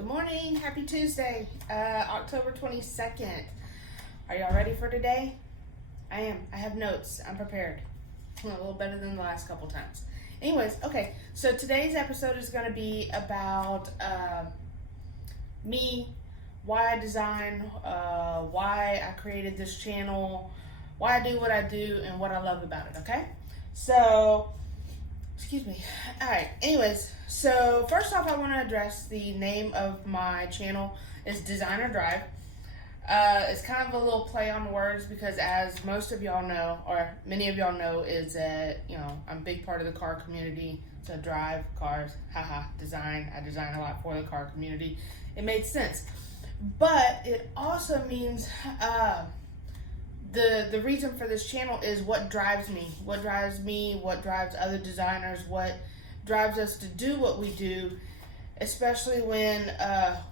Good morning. Happy Tuesday, October 22nd. Are y'all ready for today? I am. I have notes. I'm prepared. A little better than the last couple times. Anyways, okay. So today's episode is going to be about me, why I design, why I created this channel, why I do what I do, and what I love about it, okay? So, excuse me. All right. Anyways, so first off, I want to address the name of my channel is Designer Drive. It's kind of a little play on words because, as most of y'all know, or many of y'all know, is that I'm a big part of the car community. So drive cars, haha. Design. I design a lot for the car community. It made sense, but it also means the reason for this channel is what drives me, what drives other designers, what drives us to do what we do, especially when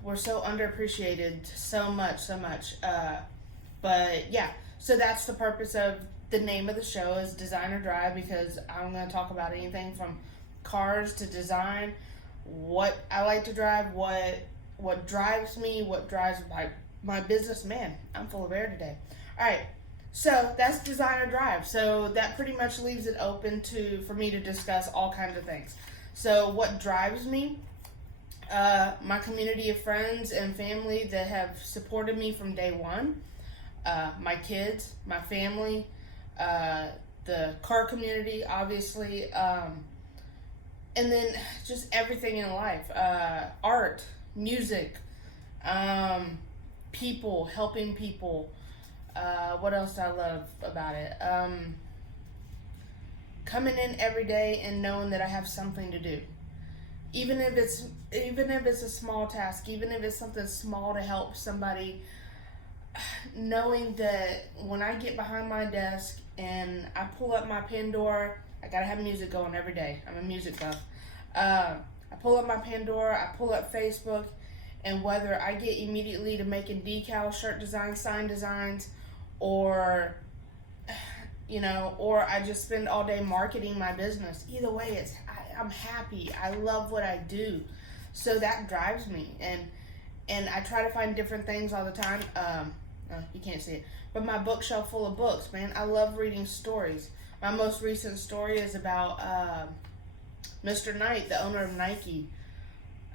we're so underappreciated so much. But yeah, so that's the purpose of the name of the show is Designer Drive, because I'm going to talk about anything from cars to design, what I like to drive, what drives me, what drives my business. Man, I'm full of air today. All right. So that's Designer Drive. So that pretty much leaves it open for me to discuss all kinds of things. So what drives me? My community of friends and family that have supported me from day one. My kids, my family, the car community, obviously, and then just everything in life. Art, music, people, helping people. What else do I love about it? Coming in every day and knowing that I have something to do, even if it's a small task, even if it's something small to help somebody. Knowing that when I get behind my desk and I pull up my Pandora, I gotta have music going every day. I'm a music buff. I pull up my Pandora, I pull up Facebook, and whether I get immediately to making decals, shirt designs, sign designs, or I just spend all day marketing my business. Either way, I'm happy. I love what I do, so that drives me. And I try to find different things all the time. You can't see it, but my bookshelf full of books, man. I love reading stories. My most recent story is about Mr. Knight, the owner of Nike.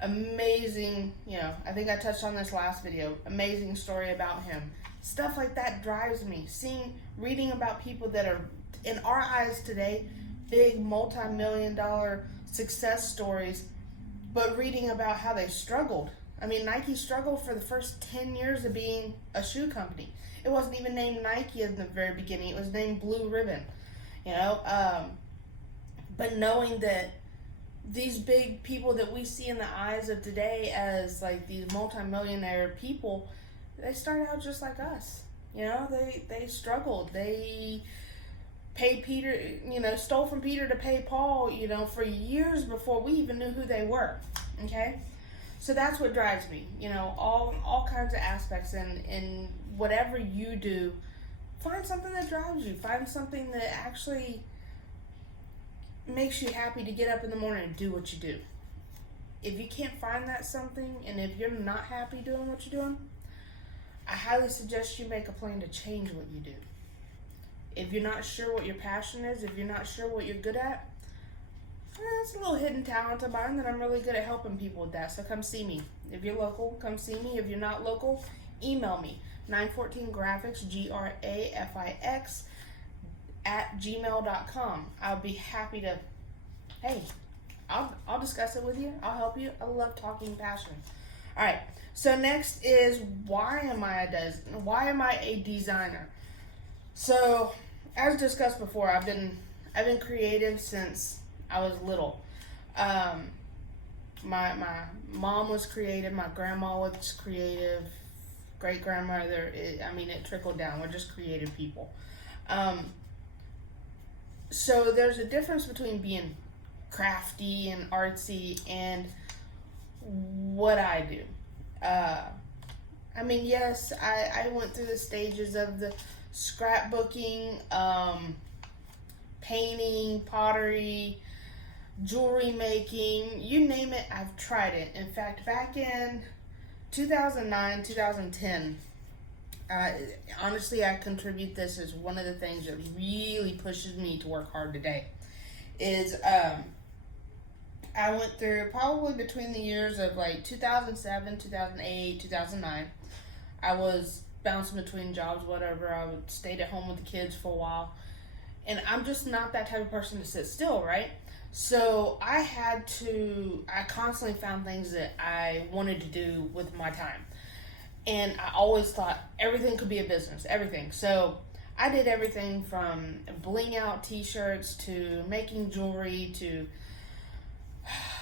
Amazing, I think I touched on this last video. Amazing story about him. Stuff like that drives me. Reading about people that are, in our eyes today, big multi-million-dollar success stories, but reading about how they struggled. I mean, Nike struggled for the first 10 years of being a shoe company. It wasn't even named Nike in the very beginning. It was named Blue Ribbon, but knowing that these big people that we see in the eyes of today as like these multi-millionaire people, they started out just like us. They struggled. They paid Peter, stole from Peter to pay Paul, for years before we even knew who they were. Okay? So that's what drives me. All kinds of aspects, and whatever you do, find something that drives you. Find something that actually makes you happy to get up in the morning and do what you do. If you can't find that something, and if you're not happy doing what you're doing, I highly suggest you make a plan to change what you do. If you're not sure what your passion is, if you're not sure what you're good at, it's a little hidden talent of mine that I'm really good at helping people with that. So come see me. If you're local, come see me. If you're not local, email me. 914graphics, GRAFIX, @gmail.com. I'll be happy to, I'll discuss it with you. I'll help you. I love talking passion. All right. So next is why am I a designer? So as discussed before, I've been creative since I was little. My mom was creative. My grandma was creative. Great grandmother. It trickled down. We're just creative people. So there's a difference between being crafty and artsy and what I do. Yes, I went through the stages of the scrapbooking, painting, pottery, jewelry making, you name it, I've tried it. In fact, back in 2009, 2010. Honestly, I contribute this as one of the things that really pushes me to work hard today. Is I went through probably between the years of like 2007, 2008, 2009. I was bouncing between jobs, whatever. I would stayed at home with the kids for a while. And I'm just not that type of person to sit still, right? So I constantly found things that I wanted to do with my time. And I always thought everything could be a business, everything. So I did everything from bling out t-shirts to making jewelry to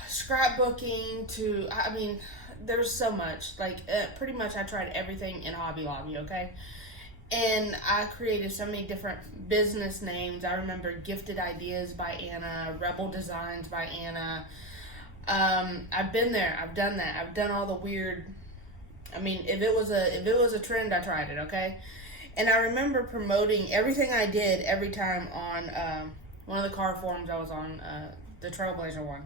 scrapbooking to, I mean, there's so much. Like, pretty much I tried everything in Hobby Lobby, okay? And I created so many different business names. I remember Gifted Ideas by Anna, Rebel Designs by Anna. I've been there. I've done that. I've done all the weird. I mean, if it was a trend, I tried it. Okay, and I remember promoting everything I did every time on one of the car forums I was on, the Trailblazer one.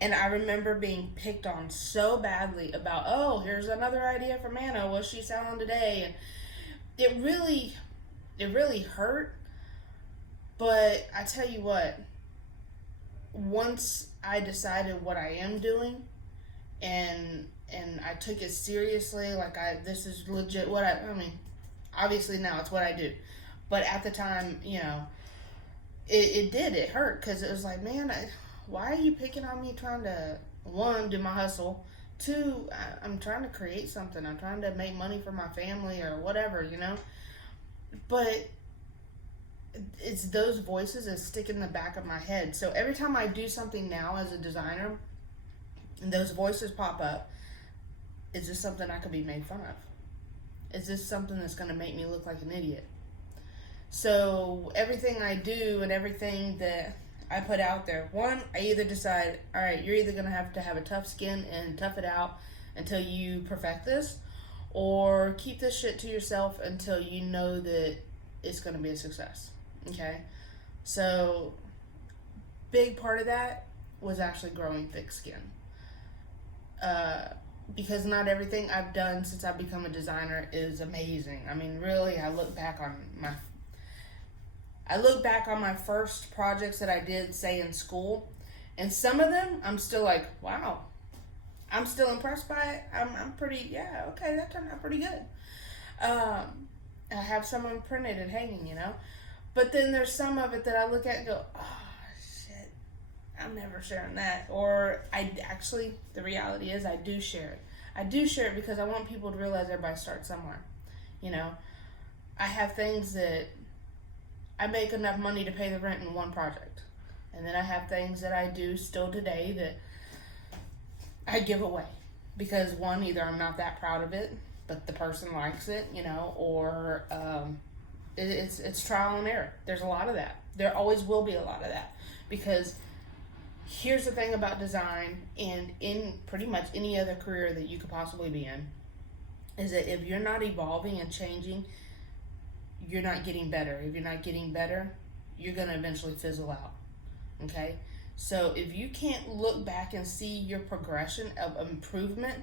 And I remember being picked on so badly about, oh, here's another idea from Anna. What's she selling today? And it really hurt. But I tell you what, once I decided what I am doing, and I took it seriously, like this is legit what I mean, obviously now it's what I do. But at the time, you know, it hurt, because it was like, man, why are you picking on me trying to, one, do my hustle, two, I'm trying to create something. I'm trying to make money for my family or whatever, you know? But it's those voices that stick in the back of my head. So every time I do something now as a designer, and those voices pop up, is this something I could be made fun of? Is this something that's going to make me look like an idiot? So everything I do and everything that I put out there, one, I either decide, all right, you're either going to have a tough skin and tough it out until you perfect this, or keep this shit to yourself until you know that it's going to be a success. Okay? So, big part of that was actually growing thick skin. Because not everything I've done since I've become a designer is amazing. I mean, really, I look back on my first projects that I did, say, in school, and some of them I'm still like, wow, I'm still impressed by it. I'm pretty, yeah, okay, that turned out pretty good. I have some of them printed and hanging, you know, but then there's some of it that I look at and go, oh shit, I'm never sharing that. Or the reality is I do share it. I do share it because I want people to realize everybody starts somewhere, you know. I have things that I make enough money to pay the rent in one project. And then I have things that I do still today that I give away. Because one, either I'm not that proud of it, but the person likes it, you know, or it's trial and error. There's a lot of that. There always will be a lot of that. Because here's the thing about design, and in pretty much any other career that you could possibly be in, is that if you're not evolving and changing, you're not getting better. If you're not getting better, you're going to eventually fizzle out. Okay? So if you can't look back and see your progression of improvement,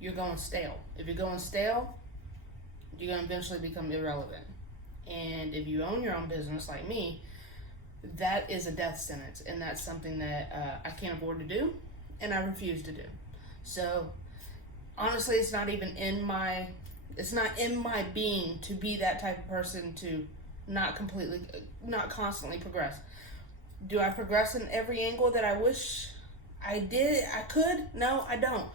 you're going stale. If you're going stale, you're going to eventually become irrelevant. And if you own your own business like me, that is a death sentence. And that's something that I can't afford to do, and I refuse to do. So honestly, it's not in my being to be that type of person, to not constantly progress. Do I progress in every angle that I wish I could? No, I don't.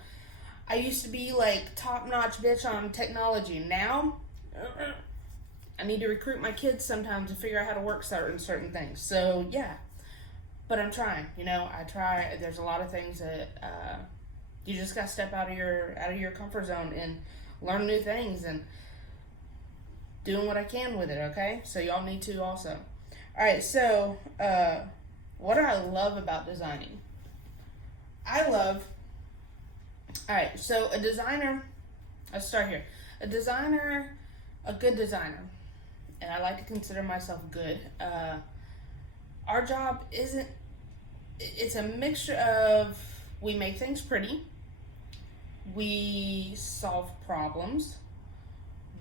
I used to be like top-notch bitch on technology. Now, I need to recruit my kids sometimes to figure out how to work certain things. So yeah, but I'm trying. You know, I try. There's a lot of things that you just gotta step out of your comfort zone and learn new things, and doing what I can with it. Okay, so y'all need to also. All right, so what do I love about designing? All right, so a designer. Let's start here. A good designer, and I like to consider myself good. Our job it's a mixture of, we make things pretty, We solve problems.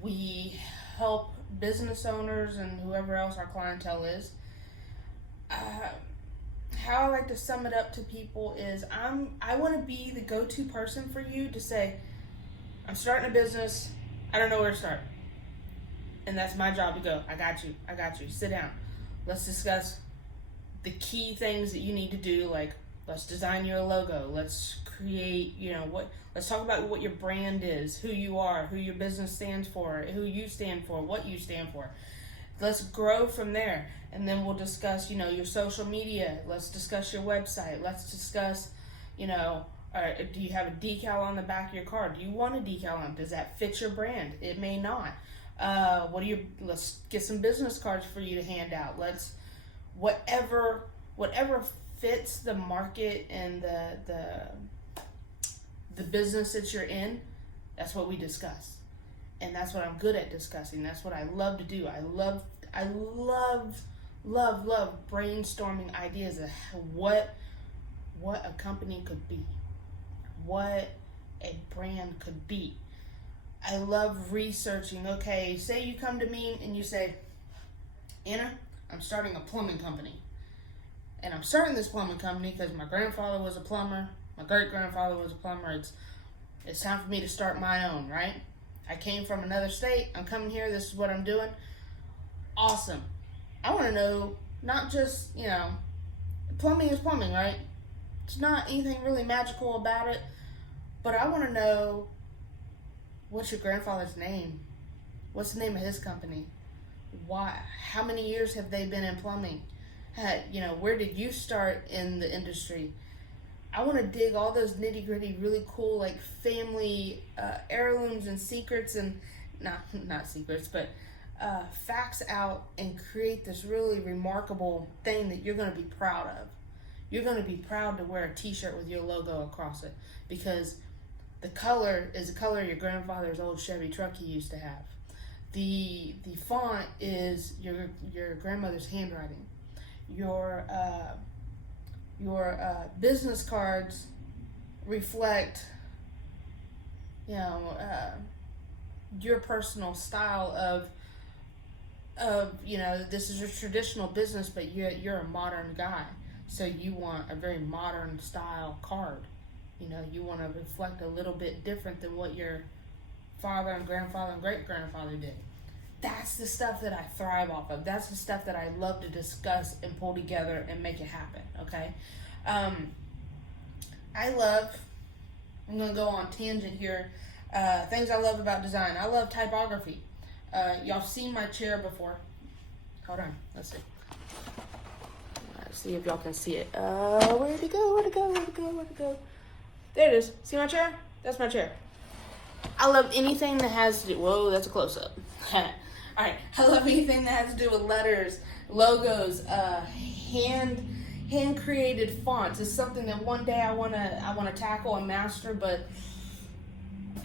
We help business owners and whoever else our clientele is. How I like to sum it up to people is I want to be the go-to person for you to say, I'm starting a business, I don't know where to start. And that's my job to go, I got you, sit down. Let's discuss the key things that you need to do, like let's design your logo, let's create, let's talk about what your brand is, who you are, who your business stands for, who you stand for, what you stand for. Let's grow from there. And then we'll discuss, your social media. Let's discuss your website. Let's discuss, do you have a decal on the back of your car? Do you want a decal on? Does that fit your brand? It may not. Let's get some business cards for you to hand out. Let's, whatever fits the market and the business that you're in, that's what we discuss. And that's what I'm good at discussing. That's what I love to do. I love brainstorming ideas of what a company could be, what a brand could be. I love researching. Okay, say you come to me and you say, Anna, I'm starting a plumbing company. And I'm starting this plumbing company because my grandfather was a plumber, my great-grandfather was a plumber. It's time for me to start my own, right? I came from another state. I'm coming here. This is what I'm doing. Awesome. I want to know, not just, plumbing is plumbing, right? It's not anything really magical about it. But I want to know, what's your grandfather's name? What's the name of his company? Why? How many years have they been in plumbing? Where did you start in the industry? I want to dig all those nitty-gritty, really cool, like family heirlooms and secrets, and not secrets, but facts out, and create this really remarkable thing that you're going to be proud of. You're going to be proud to wear a t-shirt with your logo across it, because the color is the color of your grandfather's old Chevy truck he used to have. The font is your grandmother's handwriting. Your business cards reflect, your personal style of this is a traditional business, but you're a modern guy, so you want a very modern style card. You want to reflect a little bit different than what your father and grandfather and great-grandfather did. That's the stuff that I thrive off of. That's the stuff that I love to discuss and pull together and make it happen, okay? I'm going to go on tangent here. Things I love about design. I love typography. Y'all seen my chair before. Hold on. Let's see. Let's see if y'all can see it. Where'd it go? There it is. See my chair? That's my chair. I love anything that has to do... Whoa, that's a close-up. Alright. I love anything that has to do with letters, logos, hand-created fonts. It's something that one day I want to tackle and master, but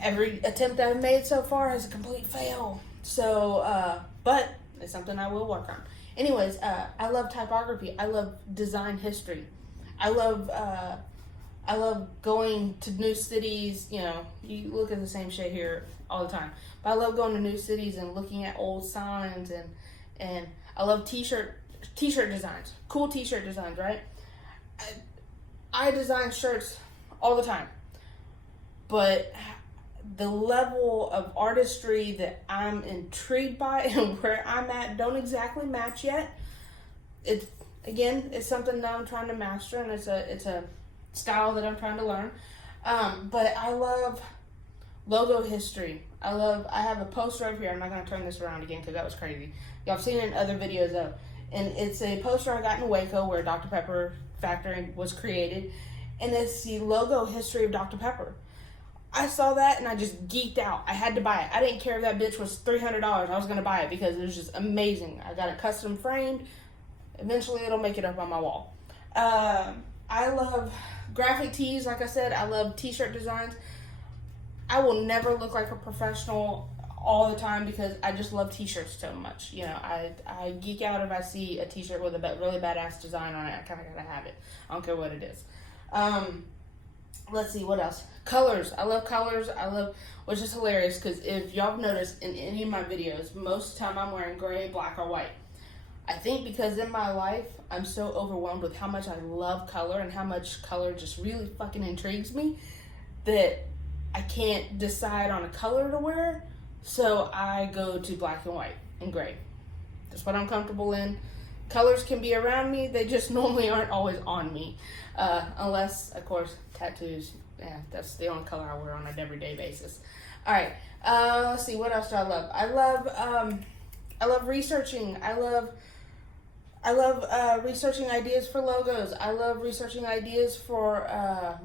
every attempt I've made so far is a complete fail. So, but it's something I will work on. Anyways, I love typography. I love design history. I love going to new cities. You look at the same shit here all the time. But I love going to new cities and looking at old signs, and I love t-shirt designs. Cool t-shirt designs, right? I design shirts all the time. But the level of artistry that I'm intrigued by and where I'm at don't exactly match yet. It's something that I'm trying to master, and it's a style that I'm trying to learn. But I love logo history. I have a poster over here. I'm not going to turn this around again because that was crazy. Y'all have seen it in other videos though. And it's a poster I got in Waco where Dr. Pepper factory was created. And it's the logo history of Dr. Pepper. I saw that and I just geeked out. I had to buy it. I didn't care if that bitch was $300. I was going to buy it because it was just amazing. I got it custom framed. Eventually it'll make it up on my wall. I love graphic tees. Like I said, I love t-shirt designs. I will never look like a professional all the time because I just love t-shirts so much. I geek out if I see a t-shirt with a really badass design on it. I kind of gotta have it. I don't care what it is. I let's see, what else? Colors. I love colors. Which is hilarious because if y'all have noticed in any of my videos, most of the time I'm wearing gray, black, or white. I think because in my life, I'm so overwhelmed with how much I love color and how much color just really fucking intrigues me that I can't decide on a color to wear. So I go to black and white and gray. That's what I'm comfortable in. Colors can be around me. They just normally aren't always on me. Unless, of course, tattoos. Yeah, that's the only color I wear on an everyday basis. All right. Let's see. What else do I love? I love researching. I love researching ideas for logos. I love researching ideas for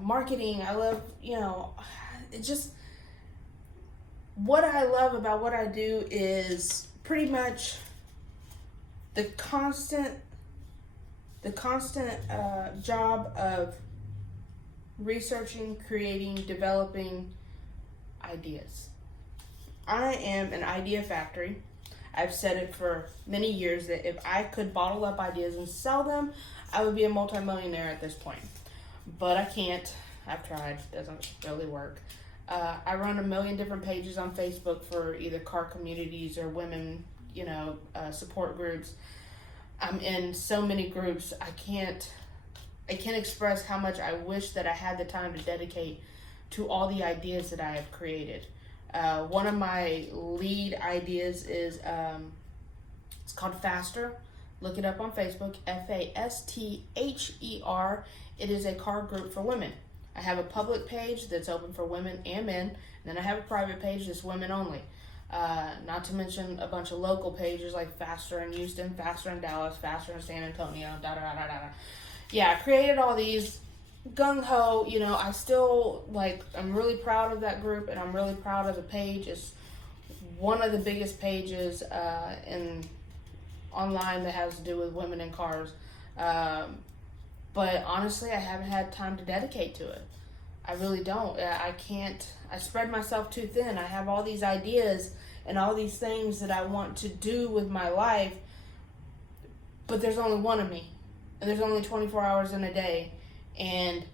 marketing. I love, it just, what I love about what I do is pretty much the constant job of researching, creating, developing ideas. I am an idea factory. I've said it for many years that if I could bottle up ideas and sell them, I would be a multimillionaire at this point. But I can't. I've tried. It doesn't really work. I run a million different pages on Facebook for either car communities or women, support groups. I'm in so many groups. I can't express how much I wish that I had the time to dedicate to all the ideas that I have created. One of my lead ideas is, it's called Faster. Look it up on Facebook, FASTHER. It is a car group for women. I have a public page that's open for women and men, and then I have a private page that's women only. Not to mention a bunch of local pages like Faster in Houston, Faster in Dallas, Faster in San Antonio, Yeah, I created all these gung-ho, I still, I'm really proud of that group, and I'm really proud of the page. It's one of the biggest pages online that has to do with women in cars. But honestly, I haven't had time to dedicate to it. I really don't. I can't. I spread myself too thin. I have all these ideas and all these things that I want to do with my life, but there's only one of me, and there's only 24 hours in a day. And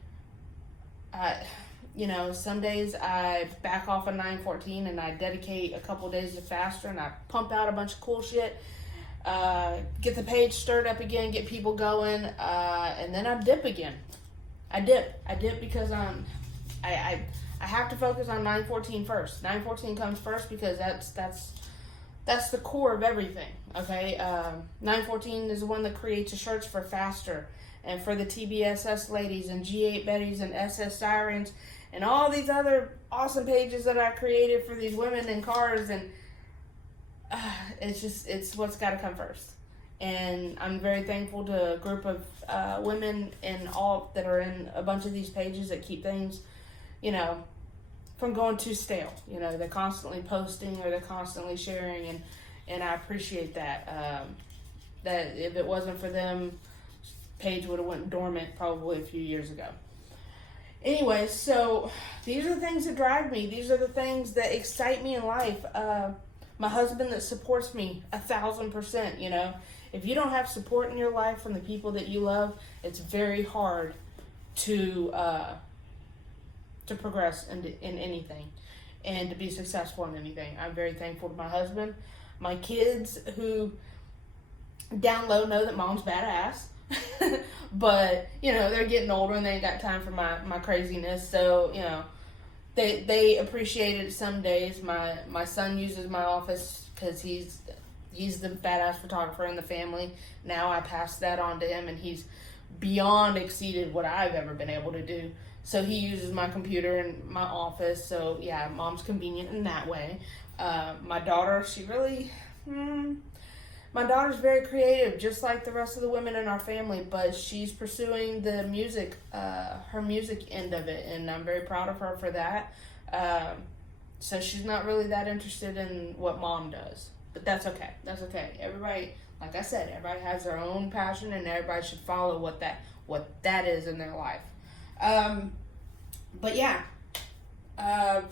some days I back off of 914 and I dedicate a couple days to Faster, and I pump out a bunch of cool shit, get the page stirred up again, get people going, and then I dip again. I dip because I have to focus on 914 first. 914 comes first because that's the core of everything. Okay, 914 is the one that creates the shirts for Faster and for the TBSS ladies and G8 Betties and SS Sirens and all these other awesome pages that I created for these women in cars, and it's what's got to come first. And I'm very thankful to a group of women and all that are in a bunch of these pages that keep things, from going too stale. They're constantly posting or they're constantly sharing, and I appreciate that. That if it wasn't for them, page would have went dormant probably a few years ago. Anyway, so these are the things that drive me. These are the things that excite me in life. My husband that supports me 1,000%. If you don't have support in your life from the people that you love, it's very hard to progress in anything and to be successful in anything. I'm very thankful to my husband. My kids, who down low know that mom's badass. But, they're getting older and they ain't got time for my craziness. So, they appreciate it some days. My son uses my office because he's the badass photographer in the family. Now I pass that on to him, and he's beyond exceeded what I've ever been able to do. So he uses my computer in my office. So yeah, mom's convenient in that way. My daughter, my daughter's very creative, just like the rest of the women in our family, but she's pursuing the music, her music end of it, and I'm very proud of her for that. So she's not really that interested in what mom does, but that's okay. That's okay. Everybody, like I said, everybody has their own passion, and everybody should follow what that is in their life. But yeah, I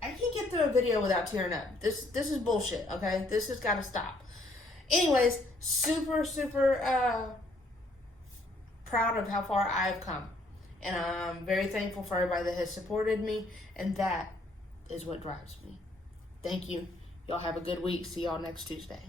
can't get through a video without tearing up. This is bullshit. Okay, this has got to stop. Anyways, super proud of how far I've come, And I'm very thankful for everybody that has supported me, and that is what drives me. Thank you. Y'all have a good week. See y'all next Tuesday.